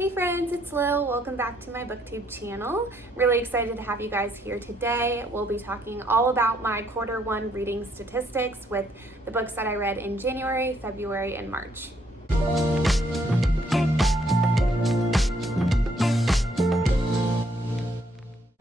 Hey friends, it's Lil. Welcome back to my booktube channel. Really excited to have you guys here today. We'll be talking all about my Q1 reading statistics with the books that I read in January, February, and March.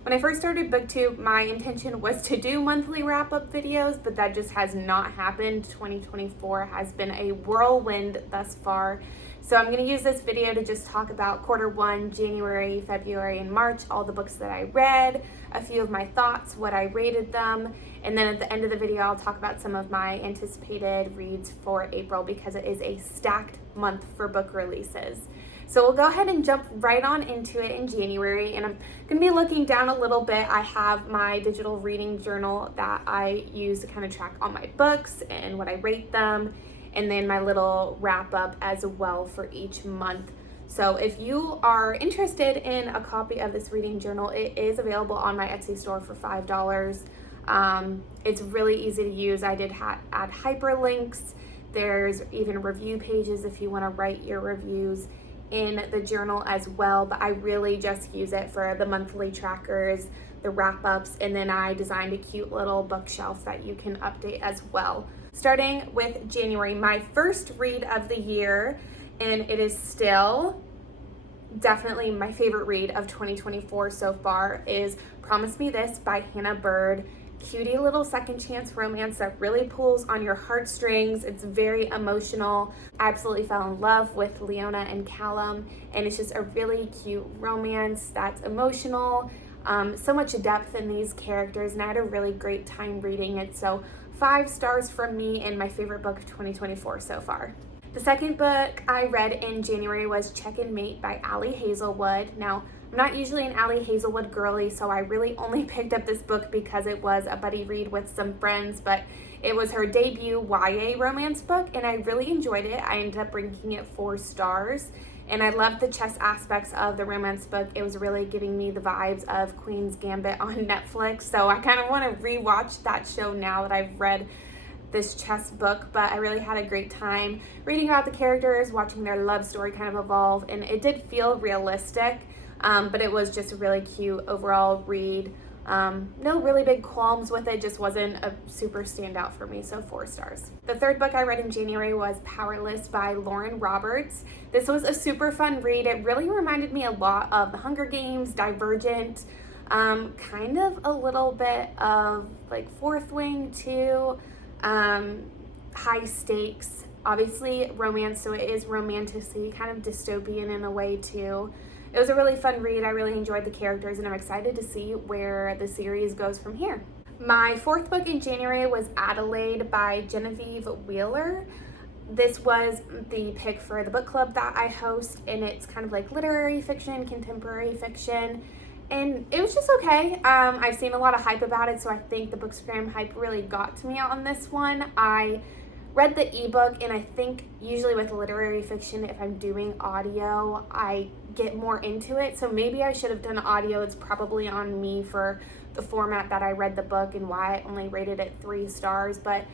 When I first started booktube, my intention was to do monthly wrap-up videos, but that just has not happened. 2024 has been a whirlwind thus far. So I'm going to use this video to just talk about Q1, January, February, and March, all the books that I read, a few of my thoughts, what I rated them, and then at the end of the video I'll talk about some of my anticipated reads for April because it is a stacked month for book releases. So we'll go ahead and jump right on into it in January, and I'm going to be looking down a little bit. I have my digital reading journal that I use to kind of track all my books and what I rate them, and then my little wrap up as well for each month. So if you are interested in a copy of this reading journal, it is available on my Etsy store for $5. It's really easy to use. I did add hyperlinks. There's even review pages if you want to write your reviews in the journal as well, but I really just use it for the monthly trackers, the wrap-ups, and then I designed a cute little bookshelf that you can update as well. Starting with January, my first read of the year, and it is still definitely my favorite read of 2024 so far, is Promise Me This by Hannah Bird. Cutie little second chance romance that really pulls on your heartstrings. It's very emotional. I absolutely fell in love with Leona and Callum, and it's just a really cute romance that's emotional. So much depth in these characters, and I had a really great time reading it. So 5 stars from me, and my favorite book of 2024 so far. The second book I read in January was Check and Mate by Ali Hazelwood. Now, I'm not usually an Ali Hazelwood girly, so I really only picked up this book because it was a buddy read with some friends, but it was her debut YA romance book, and I really enjoyed it. I ended up ranking it 4 stars, and I loved the chess aspects of the romance book. It was really giving me the vibes of Queen's Gambit on Netflix, so I kind of want to rewatch that show now that I've read this chess book, but I really had a great time reading about the characters, watching their love story kind of evolve, and it did feel realistic. But it was just a really cute overall read. No really big qualms with it, just wasn't a super standout for me, so 4 stars. The third book I read in January was Powerless by Lauren Roberts. This was a super fun read. It really reminded me a lot of The Hunger Games, Divergent, kind of a little bit of like Fourth Wing too, high stakes, obviously romance, so it is romantic-y, kind of dystopian in a way too. It was a really fun read. I really enjoyed the characters, and I'm excited to see where the series goes from here. My fourth book in January was Adelaide by Genevieve Wheeler. This was the pick for the book club that I host, and it's kind of like literary fiction, contemporary fiction, and it was just okay. I've seen a lot of hype about it, so I think the Bookstagram hype really got to me on this one. I read the ebook, and I think usually with literary fiction, if I'm doing audio, I get more into it. So maybe I should have done audio. It's probably on me for the format that I read the book and why I only rated it 3 stars. But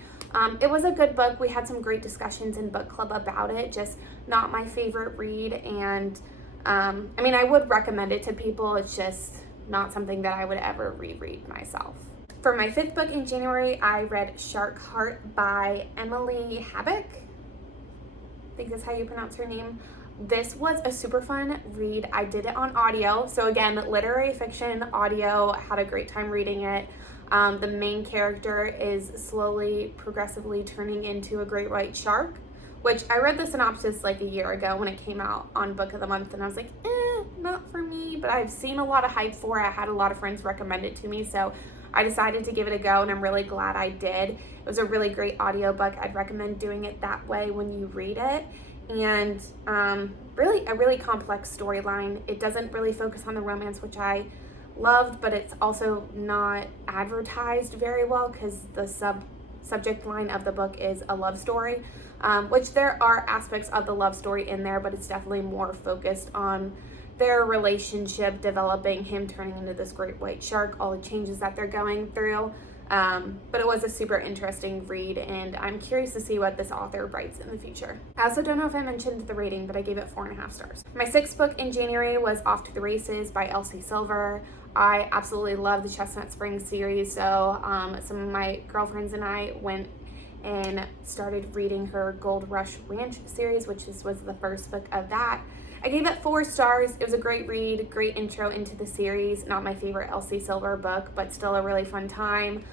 it was a good book. We had some great discussions in book club about it. Just not my favorite read. And I mean, I would recommend it to people. It's just not something that I would ever reread myself. For my 5th book in January, I read Shark Heart by Emily Habak. I think that's how you pronounce her name. This was a super fun read. I did it on audio. So again, literary fiction, audio, had a great time reading it. The main character is slowly, progressively turning into a great white shark, which I read the synopsis like a year ago when it came out on Book of the Month, and I was like, not for me, but I've seen a lot of hype for it. I had a lot of friends recommend it to me, so I decided to give it a go, and I'm really glad I did. It was a really great audiobook. I'd recommend doing it that way when you read it. And really a really complex storyline. It doesn't really focus on the romance, which I loved, but it's also not advertised very well because the subject line of the book is a love story, which there are aspects of the love story in there, but it's definitely more focused on their relationship developing, him turning into this great white shark, all the changes that they're going through. But it was a super interesting read, and I'm curious to see what this author writes in the future. I also don't know if I mentioned the rating, but I gave it 4.5 stars. My 6th book in January was Off to the Races by Elsie Silver. I absolutely love the Chestnut Springs series, so some of my girlfriends and I went and started reading her Gold Rush Ranch series, which was the first book of that. I gave it 4 stars. It was a great read, great intro into the series. Not my favorite Elsie Silver book, but still a really fun time.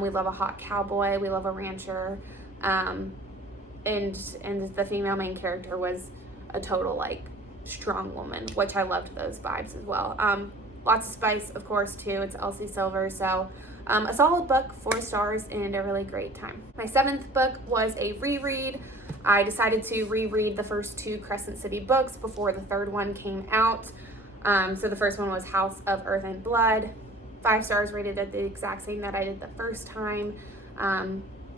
We love a hot cowboy. We love a rancher. And the female main character was a total, like, strong woman, which I loved those vibes as well. Lots of spice, of course, too. It's Elsie Silver, so a solid book, 4 stars, and a really great time. My 7th book was a reread. I decided to reread the first 2 Crescent City books before the 3rd one came out. So the first one was House of Earth and Blood. 5 stars, rated at the exact same that I did the first time.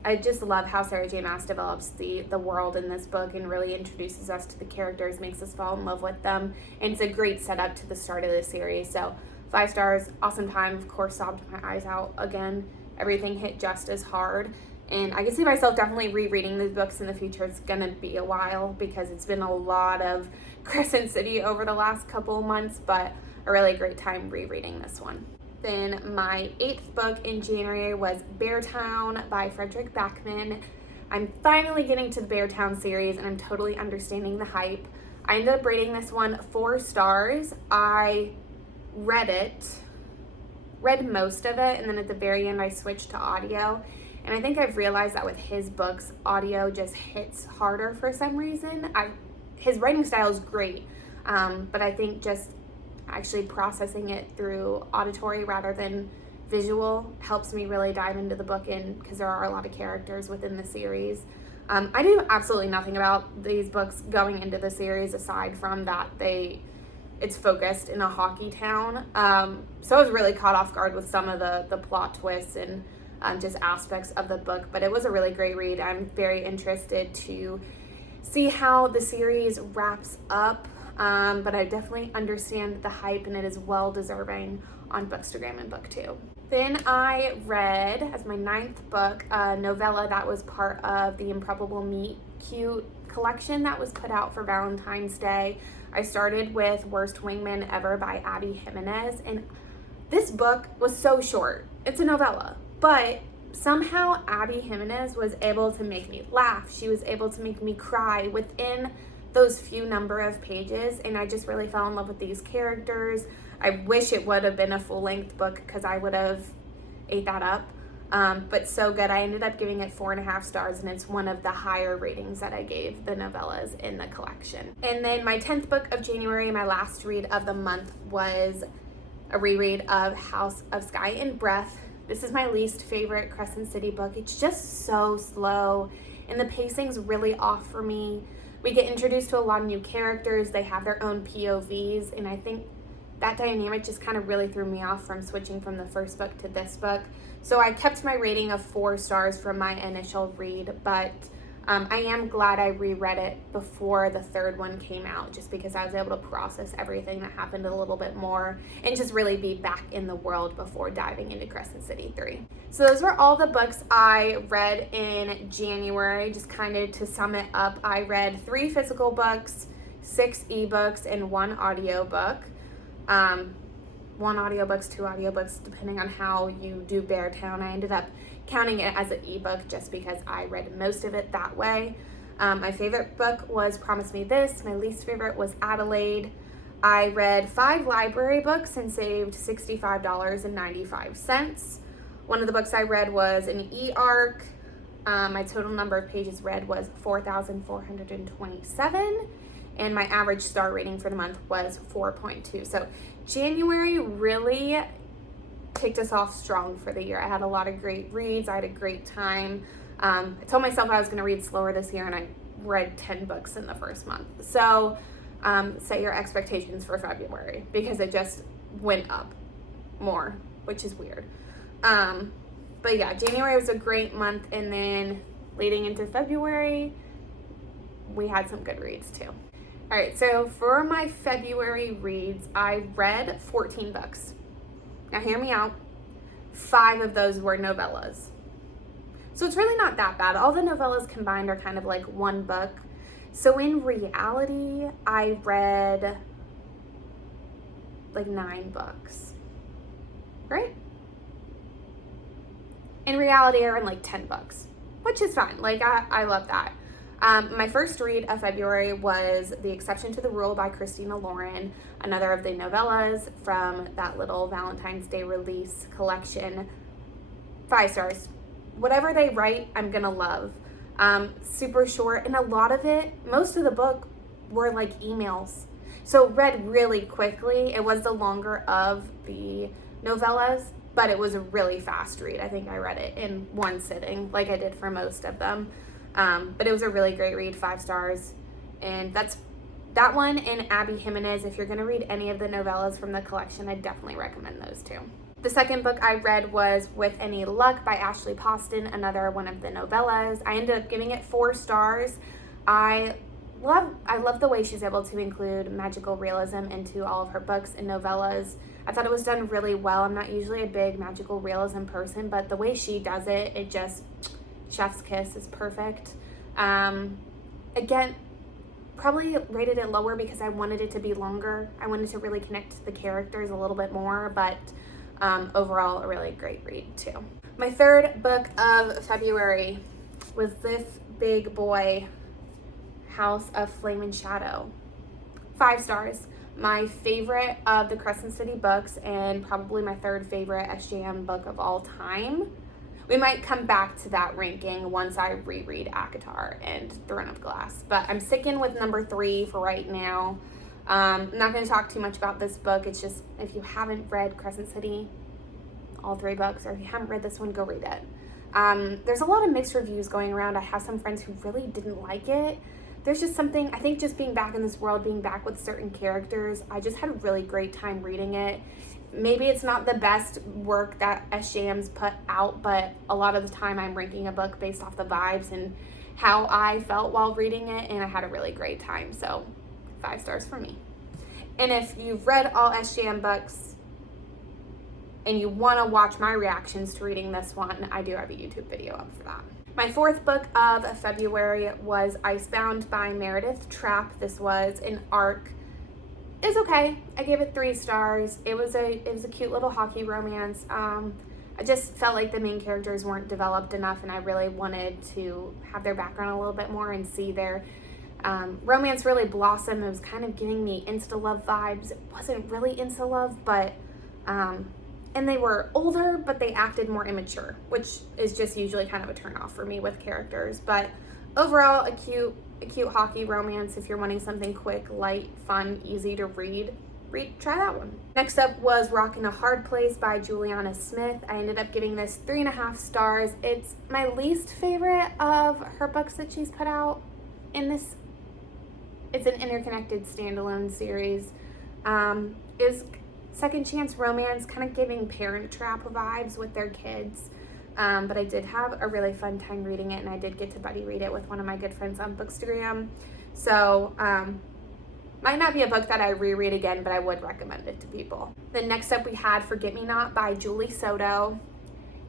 I just love how Sarah J. Maas develops the world in this book and really introduces us to the characters, makes us fall in love with them, and it's a great setup to the start of the series. So 5 stars, awesome time. Of course, sobbed my eyes out again. Everything hit just as hard, and I can see myself definitely rereading these books in the future. It's gonna be a while because it's been a lot of Crescent City over the last couple of months, but a really great time rereading this one. Then my 8th book in January was Beartown by Fredrik Backman. I'm finally getting to the Beartown series, and I'm totally understanding the hype. I ended up rating this one 4 stars. I read most of it, and then at the very end I switched to audio. And I think I've realized that with his books, audio just hits harder for some reason. His writing style is great, but I think just actually processing it through auditory rather than visual helps me really dive into the book, because there are a lot of characters within the series. I knew absolutely nothing about these books going into the series aside from that it's focused in a hockey town. So I was really caught off guard with some of the plot twists and just aspects of the book, but it was a really great read. I'm very interested to see how the series wraps up. But I definitely understand the hype, and it is well deserving on Bookstagram and BookTube. Then I read, as my 9th book, a novella that was part of the Improbable Meet Cute collection that was put out for Valentine's Day. I started with Worst Wingman Ever by Abby Jimenez, and this book was so short. It's a novella, but somehow Abby Jimenez was able to make me laugh. She was able to make me cry within those few number of pages, and I just really fell in love with these characters. I wish it would have been a full-length book because I would have ate that up, but so good. I ended up giving it 4.5 stars, and it's one of the higher ratings that I gave the novellas in the collection. And then my 10th book of January, my last read of the month, was a reread of House of Sky and Breath. This is my least favorite Crescent City book. It's just so slow, and the pacing's really off for me. We get introduced to a lot of new characters. They have their own POVs, and I think that dynamic just kind of really threw me off from switching from the first book to this book. So I kept my rating of 4 stars from my initial read, but I am glad I reread it before the 3rd one came out, just because I was able to process everything that happened a little bit more and just really be back in the world before diving into Crescent City 3. So those were all the books I read in January. Just kind of to sum it up, I read 3 physical books, 6 ebooks, and 1 audiobook. 1 audiobooks, 2 audiobooks, depending on how you do Beartown. I ended up counting it as an ebook just because I read most of it that way. My favorite book was Promise Me This. My least favorite was Adelaide. I read 5 library books and saved $65.95. One of the books I read was an e-arc. My total number of pages read was 4,427, and my average star rating for the month was 4.2. So January really kicked us off strong for the year. I had a lot of great reads. I had a great time. I told myself I was going to read slower this year, and I read 10 books in the first month. So set your expectations for February, because it just went up more, which is weird. But yeah, January was a great month, and then leading into February, we had some good reads too. All right, so for my February reads, I read 14 books. Now hear me out. 5 of those were novellas. So it's really not that bad. All the novellas combined are kind of like one book. So in reality, I read like 9 books, right? In reality, I read like 10 books, which is fine. Like, I love that. My first read of February was The Exception to the Rule by Christina Lauren, another of the novellas from that little Valentine's Day release collection. 5 stars. Whatever they write, I'm gonna love. Super short, and a lot of it, most of the book were like emails. So read really quickly. It was the longer of the novellas, but it was a really fast read. I think I read it in one sitting, like I did for most of them. But it was a really great read, 5 stars. And that's that one and Abby Jimenez. If you're gonna read any of the novellas from the collection, I definitely recommend those two. The second book I read was With Any Luck by Ashley Poston, another one of the novellas. I ended up giving it 4 stars. I love the way she's able to include magical realism into all of her books and novellas. I thought it was done really well. I'm not usually a big magical realism person, but the way she does it, it just, chef's kiss, is perfect. Again, probably rated it lower because I wanted it to be longer. I wanted to really connect to the characters a little bit more, but overall, a really great read too. My third book of February was this big boy, House of Flame and Shadow. 5 stars. My favorite of the Crescent City books and probably my third favorite SJM book of all time. We might come back to that ranking once I reread ACOTAR and Throne of Glass, but I'm sticking with number 3 for right now. I'm not going to talk too much about this book. It's just, if you haven't read Crescent City, all 3 books, or if you haven't read this one, go read it. There's a lot of mixed reviews going around. I have some friends who really didn't like it. There's just something, I think just being back in this world, being back with certain characters, I just had a really great time reading it. Maybe it's not the best work that SJM's put out, but a lot of the time I'm ranking a book based off the vibes and how I felt while reading it, and I had a really great time, so 5 stars for me. And if you've read all SJM books and you want to watch my reactions to reading this one, I do have a YouTube video up for that. My fourth book of February was Icebound by Meredith Trapp. This was an arc. It was okay. I gave it 3 stars. It was a cute little hockey romance. I just felt like the main characters weren't developed enough, and I really wanted to have their background a little bit more and see their romance really blossom. It was kind of giving me insta-love vibes. It wasn't really insta-love, but and they were older, but they acted more immature, which is just usually kind of a turnoff for me with characters. But overall, a cute hockey romance. If you're wanting something quick, light, fun, easy to read, try that one. Next up was Rock in a Hard Place by Juliana Smith. I ended up giving this 3.5 stars. It's my least favorite of her books that she's put out in this. It's an interconnected standalone series. Is second chance romance, kind of giving Parent Trap vibes with their kids. But I did have a really fun time reading it, and I did get to buddy read it with one of my good friends on Bookstagram. So, might not be a book that I reread again, but I would recommend it to people. Then next up we had Forget Me Not by Julie Soto.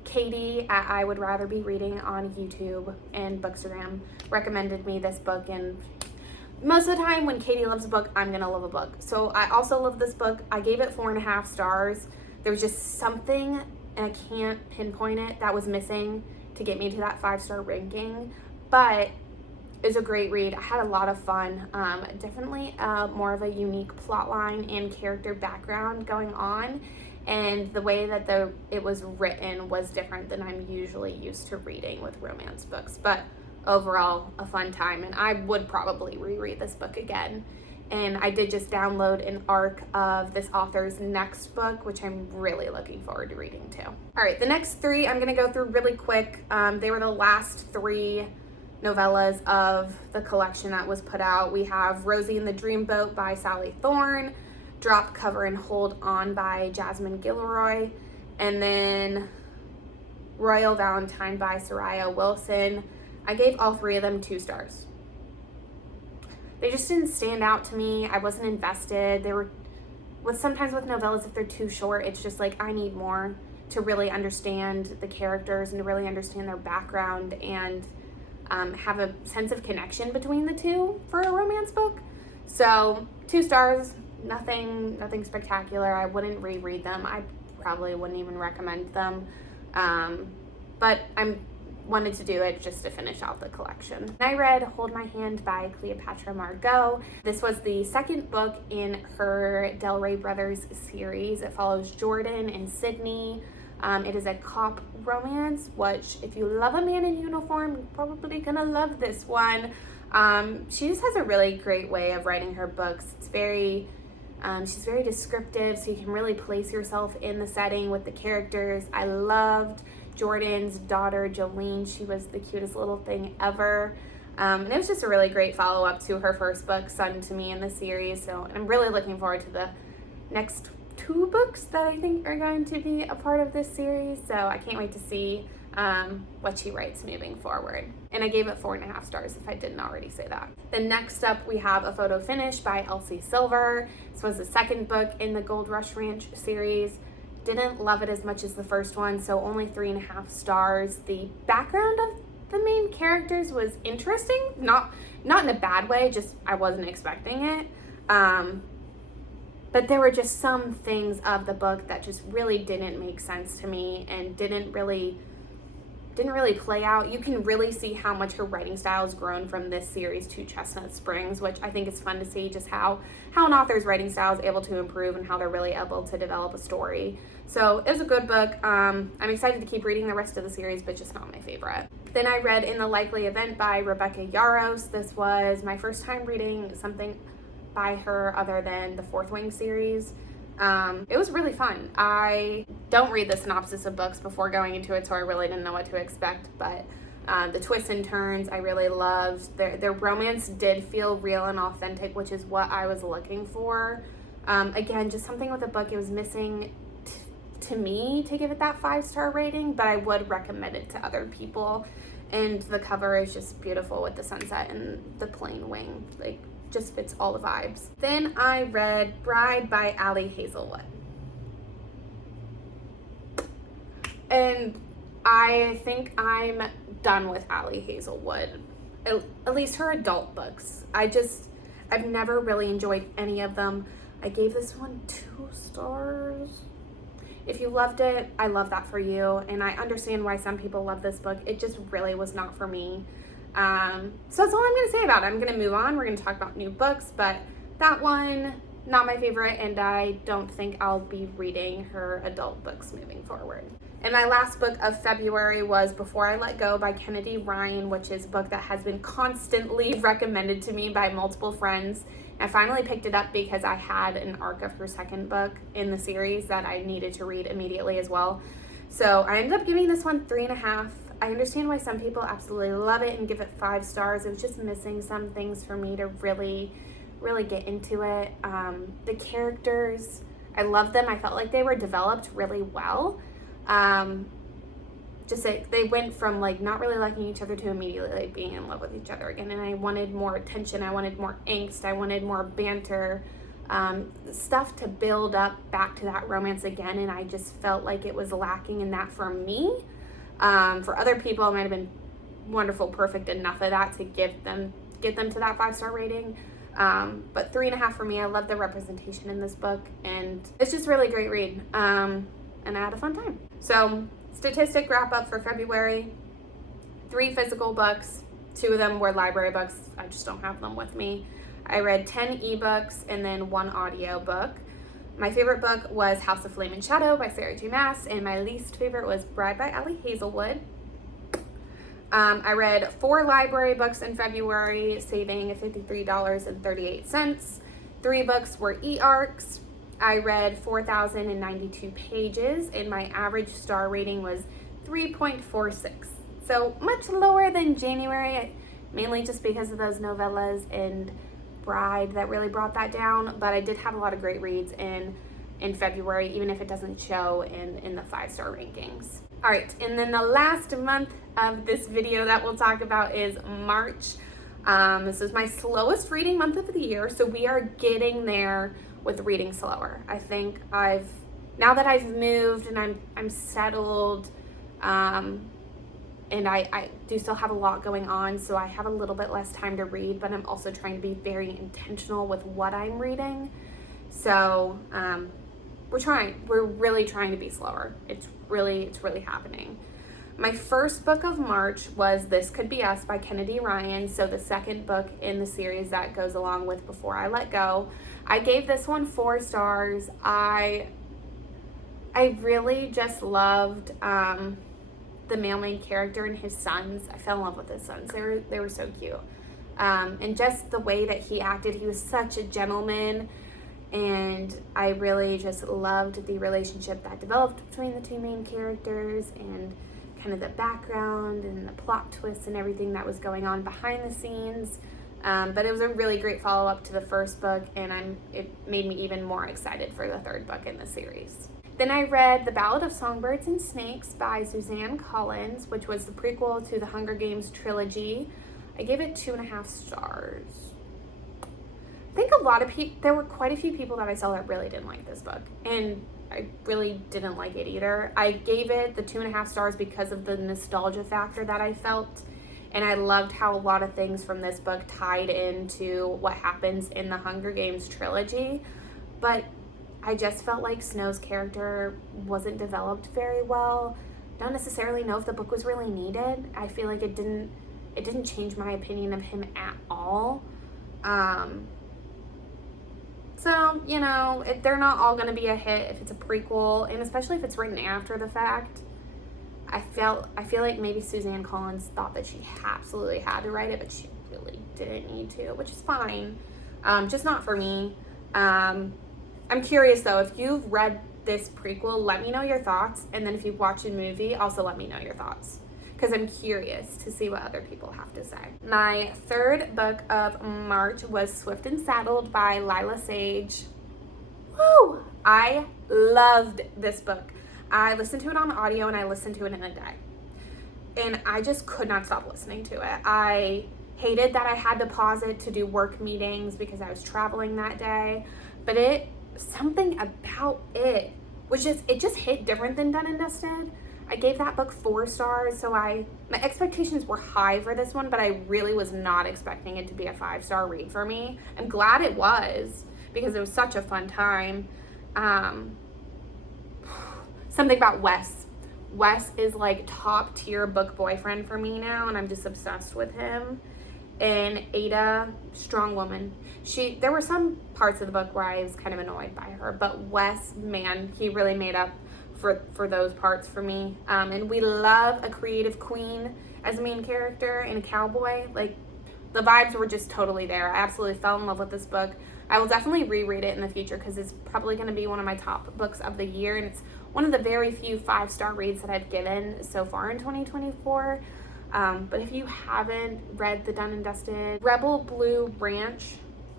Katie at I Would Rather Be Reading on YouTube and Bookstagram recommended me this book, and most of the time when Katie loves a book, I'm gonna love a book. So I also love this book. I gave it 4.5 stars. There was just something, and I can't pinpoint it, that was missing to get me to that 5-star ranking. But it was a great read. I had a lot of fun. Definitely more of a unique plot line and character background going on. And the way that it was written was different than I'm usually used to reading with romance books. But overall, a fun time, and I would probably reread this book again. And I did just download an arc of this author's next book, which I'm really looking forward to reading too. All right, the next 3 I'm gonna go through really quick. They were the last 3 novellas of the collection that was put out. We have Rosie and the Dreamboat by Sally Thorne, Drop, Cover, and Hold On by Jasmine Gilroy, and then Royal Valentine by Soraya Wilson. I gave all 3 of them 2 stars. They just didn't stand out to me. I wasn't invested. Sometimes with novellas, if they're too short, it's just like, I need more. to really understand the characters and to really understand their background and have a sense of connection between the two for a romance book. So 2 stars, nothing spectacular. I wouldn't reread them. I probably wouldn't even recommend them. But I wanted to do it just to finish out the collection. I read Hold My Hand by Cleopatra Margot. This was the 2nd book in her Del Rey Brothers series. It follows Jordan and Sydney. It is a cop romance, which if you love a man in uniform, you're probably gonna love this one. She just has a really great way of writing her books. It's very, she's very descriptive, so you can really place yourself in the setting with the characters. I loved Jordan's daughter, Jolene. She was the cutest little thing ever. And it was just a really great follow-up to her first book, Son to Me, in the series. So I'm really looking forward to the next 2 books that I think are going to be a part of this series. So I can't wait to see what she writes moving forward. And I gave it 4.5 stars if I didn't already say that. Then next up we have A Photo Finish by Elsie Silver. This was the 2nd book in the Gold Rush Ranch series. Didn't love it as much as the first one, so only 3.5 stars. The background of the main characters was interesting, not in a bad way, just I wasn't expecting it. But there were just some things of the book that just really didn't make sense to me and didn't really play out. You can really see how much her writing style has grown from this series to Chestnut Springs, which I think is fun to see just how an author's writing style is able to improve and how they're really able to develop a story. So it was a good book. I'm excited to keep reading the rest of the series, but just not my favorite. Then I read In the Likely Event by Rebecca Yarros. This was my first time reading something by her other than the Fourth Wing series. It was really fun. I don't read the synopsis of books before going into it, so I really didn't know what to expect, but the twists and turns I really loved. Their romance did feel real and authentic, which is what I was looking for. Again, just something with the book, it was missing to me to give it that 5-star rating, but I would recommend it to other people. And the cover is just beautiful with the sunset and the plain wing. Like, just fits all the vibes. Then I read Bride by Ali Hazelwood. And I think I'm done with Ali Hazelwood, at least her adult books. I've never really enjoyed any of them. I gave this one 2 stars. If you loved it, I love that for you. And I understand why some people love this book. It just really was not for me. So that's all I'm going to say about it. I'm going to move on. We're going to talk about new books, but that one, not my favorite, and I don't think I'll be reading her adult books moving forward. And my last book of February was Before I Let Go by Kennedy Ryan, which is a book that has been constantly recommended to me by multiple friends. I finally picked it up because I had an arc of her 2nd book in the series that I needed to read immediately as well. So I ended up giving this one 3.5. I understand why some people absolutely love it and give it 5 stars. It was just missing some things for me to really get into it. The characters, I love them. I felt like they were developed really well. Just like they went from like not really liking each other to immediately like being in love with each other again. And I wanted more attention. I wanted more angst. I wanted more banter. Stuff to build up back to that romance again. And I just felt like it was lacking in that for me. For other people, it might have been wonderful, perfect enough of that to get them to that 5-star rating. But 3.5 for me. I love the representation in this book, and it's just a really great read. And I had a fun time. So, statistic wrap up for February: 3 physical books, 2 of them were library books. I just don't have them with me. I read 10 ebooks and then 1 audio book. My favorite book was House of Flame and Shadow by Sarah J. Maas, and my least favorite was Bride by Ali Hazelwood. I read 4 library books in February, saving $53.38. 3 books were e-arcs. I read 4,092 pages, and my average star rating was 3.46. So much lower than January, mainly just because of those novellas and Bride that really brought that down. But I did have a lot of great reads in February, even if it doesn't show in the 5-star rankings. All right, and then the last month of this video that we'll talk about is March. This is my slowest reading month of the year, so we are getting there with reading slower. I think I've now that I've moved and I'm settled, and I do still have a lot going on, so I have a little bit less time to read, but I'm also trying to be very intentional with what I'm reading. So we're really trying to be slower. It's really happening. My first book of March was This Could Be Us by Kennedy Ryan, so the second book in the series that goes along with Before I Let Go. I gave this one 4 stars. I really just loved the male main character and his sons. I fell in love with his sons. They were so cute. And just the way that he acted, he was such a gentleman. And I really just loved the relationship that developed between the 2 main characters, and kind of the background and the plot twists and everything that was going on behind the scenes. But it was a really great follow-up to the first book, and it made me even more excited for the 3rd book in the series. Then I read The Ballad of Songbirds and Snakes by Suzanne Collins, which was the prequel to the Hunger Games trilogy. I gave it 2.5 stars. I think there were quite a few people that I saw that really didn't like this book, and I really didn't like it either. I gave it the 2.5 stars because of the nostalgia factor that I felt, and I loved how a lot of things from this book tied into what happens in the Hunger Games trilogy, but I just felt like Snow's character wasn't developed very well. Don't necessarily know if the book was really needed. I feel like it didn't change my opinion of him at all. So, you know, they're not all going to be a hit if it's a prequel, and especially if it's written after the fact. I feel like maybe Suzanne Collins thought that she absolutely had to write it, but she really didn't need to, which is fine. Just not for me. I'm curious though, if you've read this prequel, let me know your thoughts, and then if you've watched the movie, also let me know your thoughts, because I'm curious to see what other people have to say. My 3rd book of March was Swift and Saddled by Lila Sage. Woo! I loved this book. I listened to it on audio, and I listened to it in a day, and I just could not stop listening to it. I hated that I had to pause it to do work meetings because I was traveling that day, but something about it was it just hit different than Done and Dusted. I gave that book 4 stars, so my expectations were high for this one, but I really was not expecting it to be a 5-star read for me. I'm glad it was, because it was such a fun time. Something about Wes. Wes is like top tier book boyfriend for me now, and I'm just obsessed with him. And Ada, strong woman. There were some parts of the book where I was kind of annoyed by her, but Wes, man, he really made up for those parts for me. And we love a creative queen as a main character and a cowboy. Like, the vibes were just totally there. I absolutely fell in love with this book. I will definitely reread it in the future because it's probably going to be one of my top books of the year, and it's one of the very few 5-star reads that I've given so far in 2024. But if you haven't read the Done and Dusted Rebel Blue Branch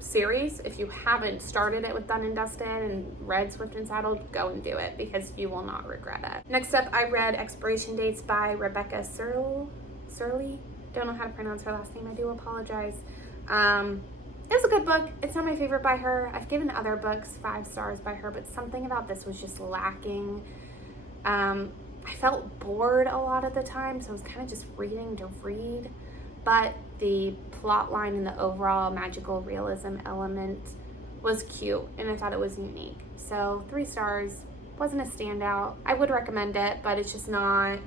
series, if you haven't started it with Done and Dusted and read Swift and Saddled, go and do it, because you will not regret it. Next up, I read Expiration Dates by Rebecca Surley. Don't know how to pronounce her last name. I do apologize. It was a good book. It's not my favorite by her. I've given other books 5 stars by her, but something about this was just lacking. I felt bored a lot of the time, so I was kind of just reading to read. But the plot line and the overall magical realism element was cute, and I thought it was unique. So 3 stars. Wasn't a standout. I would recommend it, but it's just not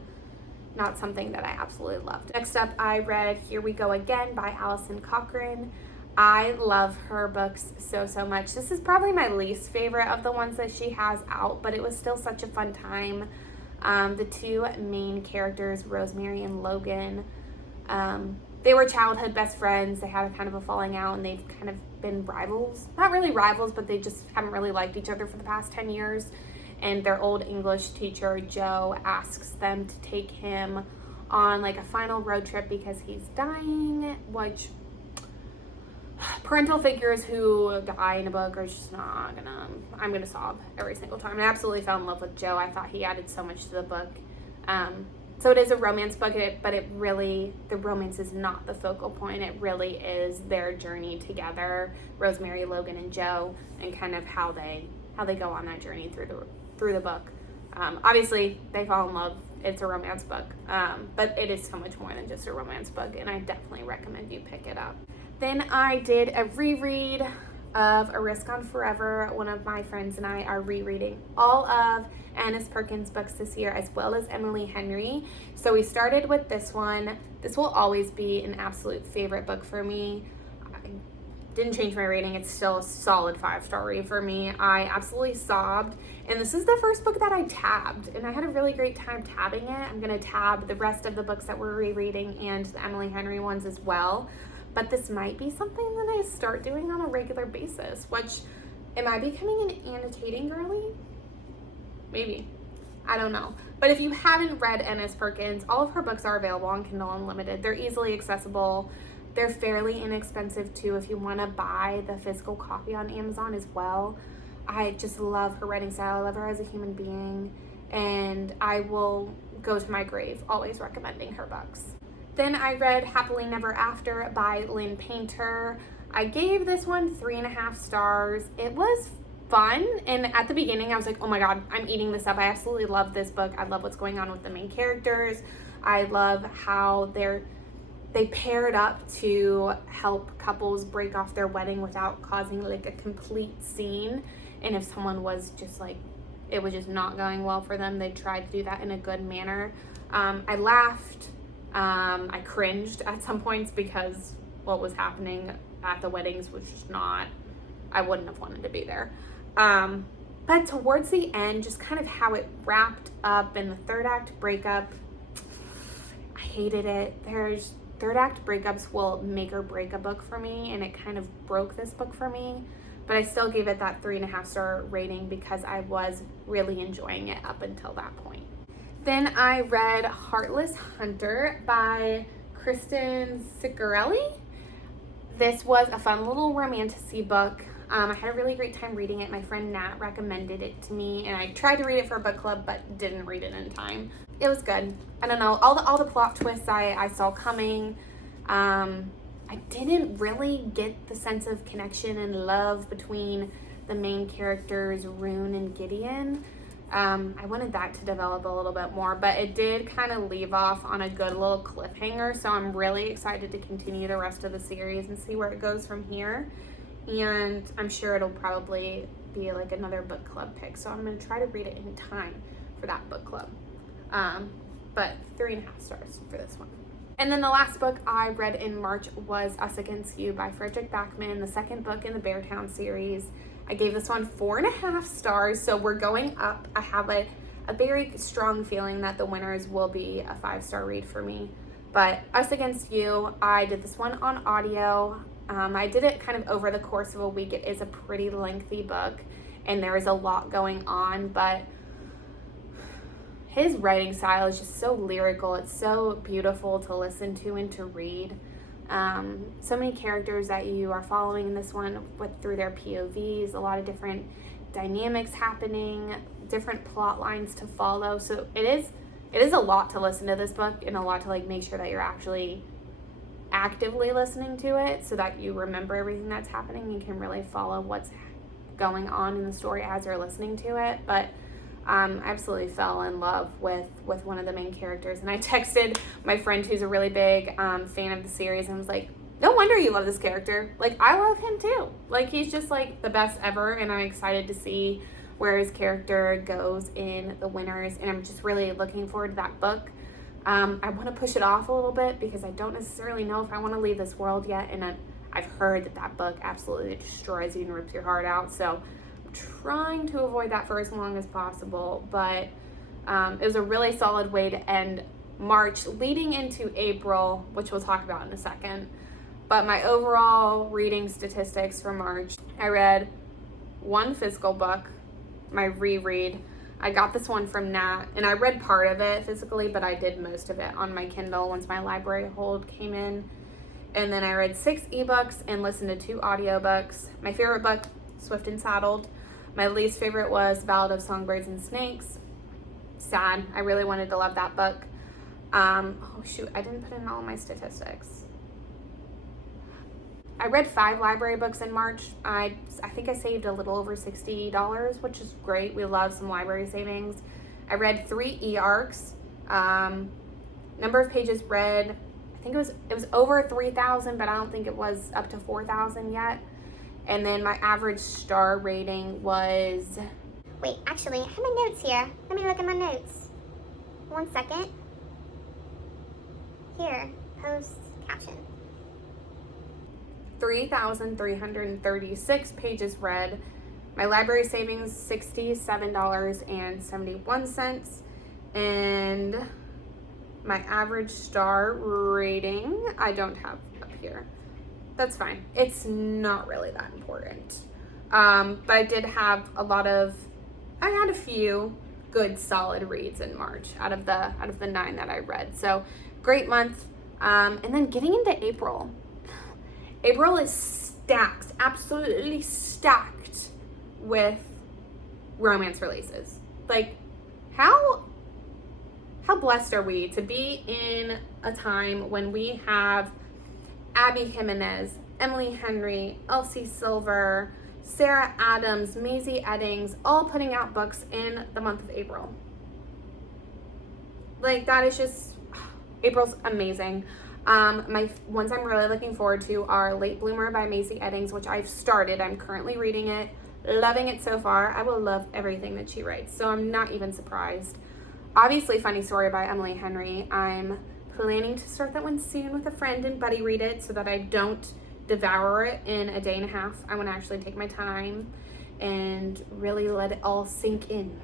something that I absolutely loved. Next up, I read Here We Go Again by Alison Cochrane. I love her books so much. This is probably my least favorite of the ones that she has out, but it was still such a fun time. The 2 main characters, Rosemary and Logan, they were childhood best friends. They had kind of a falling out, and they've kind of been rivals. Not really rivals, but they just haven't really liked each other for the past 10 years. And their old English teacher, Joe, asks them to take him on like a final road trip because he's dying, which parental figures who die in a book are just not I'm gonna sob every single time. I absolutely fell in love with Joe. I thought he added so much to the book. So it is a romance book, but the romance is not the focal point. It really is their journey together, Rosemary, Logan, and Joe, and kind of how they go on that journey through the book. Obviously, they fall in love. It's a romance book, but it is so much more than just a romance book, and I definitely recommend you pick it up. Then I did a reread of A Risk on Forever. One of my friends and I are rereading all of Annis Perkins books this year, as well as Emily Henry. So we started with this one. This will always be an absolute favorite book for me. I didn't change my rating. It's still a solid 5-star read for me. I absolutely sobbed. And this is the first book that I tabbed, and I had a really great time tabbing it. I'm going to tab the rest of the books that we're rereading and the Emily Henry ones as well. But this might be something that I start doing on a regular basis, which, am I becoming an annotating girly? Maybe. I don't know. But if you haven't read Annis Perkins, all of her books are available on Kindle Unlimited. They're easily accessible. They're fairly inexpensive too if you want to buy the physical copy on Amazon as well. I just love her writing style. I love her as a human being, and I will go to my grave always recommending her books. Then I read Happily Never After by Lynn Painter. I gave this one 3.5 stars. It was fun, and at the beginning I was like, oh my god, I'm eating this up. I absolutely love this book. I love what's going on with the main characters. I love how they paired up to help couples break off their wedding without causing like a complete scene. And if someone was just like, it was just not going well for them, they tried to do that in a good manner. I laughed. I cringed at some points because what was happening at the weddings was just not, I wouldn't have wanted to be there. But towards the end, just kind of how it wrapped up in the third act breakup, I hated it. Third act breakups will make or break a book for me, and it kind of broke this book for me. But I still gave it that 3.5 star rating because I was really enjoying it up until that point. Then I read Heartless Hunter by Kristen Ciccarelli. This was a fun little romantasy book. I had a really great time reading it. My friend Nat recommended it to me, and I tried to read it for a book club, but didn't read it in time. It was good. I don't know, all the plot twists I saw coming. I didn't really get the sense of connection and love between the main characters, Rune and Gideon. I wanted that to develop a little bit more, but it did kind of leave off on a good little cliffhanger, so I'm really excited to continue the rest of the series and see where it goes from here. And I'm sure it'll probably be like another book club pick, so I'm going to try to read it in time for that book club. But 3.5 stars for this one. And then the last book I read in March was Us Against You by Fredrik Backman, the second book in the Beartown series. I gave this one 4.5 stars, so we're going up. I have a very strong feeling that the winners will be a 5-star read for me. But Us Against You, I did this one on audio. I did it kind of over the course of a week. It is a pretty lengthy book, and there is a lot going on, but his writing style is just so lyrical. It's so beautiful to listen to and to read. So many characters that you are following in this one through their POVs, a lot of different dynamics happening, different plot lines to follow. So it is a lot to listen to this book, and a lot to like make sure that you're actually actively listening to it so that you remember everything that's happening. You can really follow what's going on in the story as you're listening to it. But I absolutely fell in love with one of the main characters, and I texted my friend who's a really big fan of the series and was like, no wonder you love this character. Like, I love him too. Like, he's just like the best ever, and I'm excited to see where his character goes in the winners, and I'm just really looking forward to that book. I want to push it off a little bit because I don't necessarily know if I want to leave this world yet, and I've heard that book absolutely destroys you and rips your heart out, so I'm trying to avoid that for as long as possible. But it was a really solid way to end March leading into April, which we'll talk about in a second. But my overall reading statistics for March, I read 1 physical book, my reread. I got this one from Nat, and I read part of it physically, but I did most of it on my Kindle once my library hold came in. And then I read 6 ebooks and listened to 2 audiobooks. My favorite book, Swift and Saddled. My least favorite was Ballad of Songbirds and Snakes. Sad. I really wanted to love that book. Oh shoot, I didn't put in all my statistics. I read 5 library books in March. I think I saved a little over $60, which is great. We love some library savings. I read 3 e-arcs. Number of pages read, I think it was over 3,000, but I don't think it was up to 4,000 yet. And then my average star rating was... Wait, actually, I have my notes here. Let me look at my notes. 1 second. Here, post caption. 3,336 pages read. My library savings, $67.71. And my average star rating, I don't have up here. That's fine. It's not really that important. But I did have I had a few good solid reads in March out of the 9 that I read. So great month. And then getting into April. April is stacked, absolutely stacked with romance releases. Like, how blessed are we to be in a time when we have Abby Jimenez, Emily Henry, Elsie Silver, Sarah Adams, Maisie Eddings, all putting out books in the month of April. Like, that is just, April's amazing. My ones I'm really looking forward to are Late Bloomer by Maisie Eddings, which I've started. I'm currently reading it, loving it so far. I will love everything that she writes, so I'm not even surprised. Obviously, Funny Story by Emily Henry. I'm planning to start that one soon with a friend and buddy read it so that I don't devour it in a day and a half. I want to actually take my time and really let it all sink in.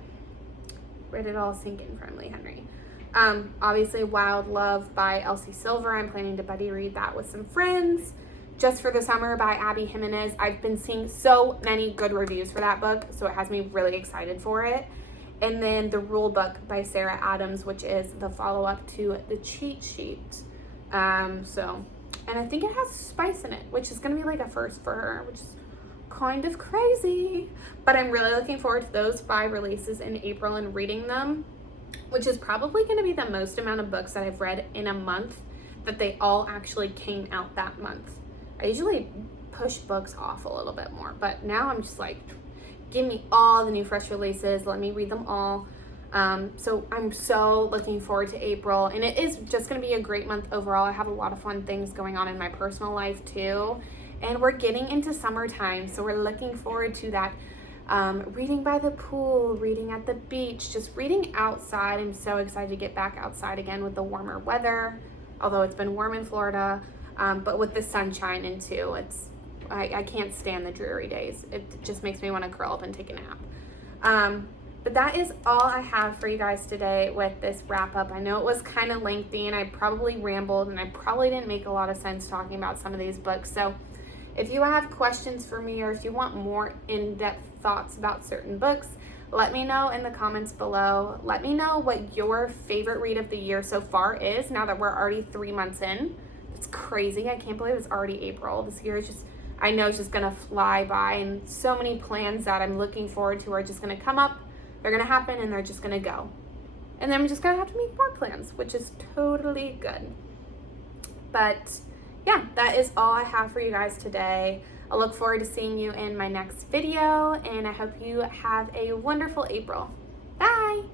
Let it all sink in for Emily Henry. Obviously, Wild Love by Elsie Silver. I'm planning to buddy read that with some friends. Just for the Summer by Abby Jimenez. I've been seeing so many good reviews for that book, so it has me really excited for it. And then The Rule Book by Sarah Adams, which is the follow-up to The Cheat Sheet. And I think it has spice in it, which is going to be like a first for her, which is kind of crazy. But I'm really looking forward to those 5 releases in April and reading them, which is probably going to be the most amount of books that I've read in a month that they all actually came out that month. I usually push books off a little bit more, but now I'm just like, give me all the new fresh releases. Let me read them all. So I'm so looking forward to April, and it is just going to be a great month overall. I have a lot of fun things going on in my personal life too, and we're getting into summertime, so we're looking forward to that. Reading by the pool, reading at the beach, just reading outside. I'm so excited to get back outside again with the warmer weather, although it's been warm in Florida, but with the sunshine in too. I can't stand the dreary days. It just makes me want to curl up and take a nap. But that is all I have for you guys today with this wrap up. I know it was kind of lengthy and I probably rambled and I probably didn't make a lot of sense talking about some of these books. So if you have questions for me or if you want more in-depth thoughts about certain books, let me know in the comments below. Let me know what your favorite read of the year so far is now that we're already 3 months in. It's crazy. I can't believe it's already April. This year is just, I know it's just gonna fly by, and so many plans that I'm looking forward to are just gonna come up, they're gonna happen, and they're just gonna go. And then I'm just gonna have to make more plans, which is totally good. But yeah, that is all I have for you guys today. I look forward to seeing you in my next video, and I hope you have a wonderful April. Bye!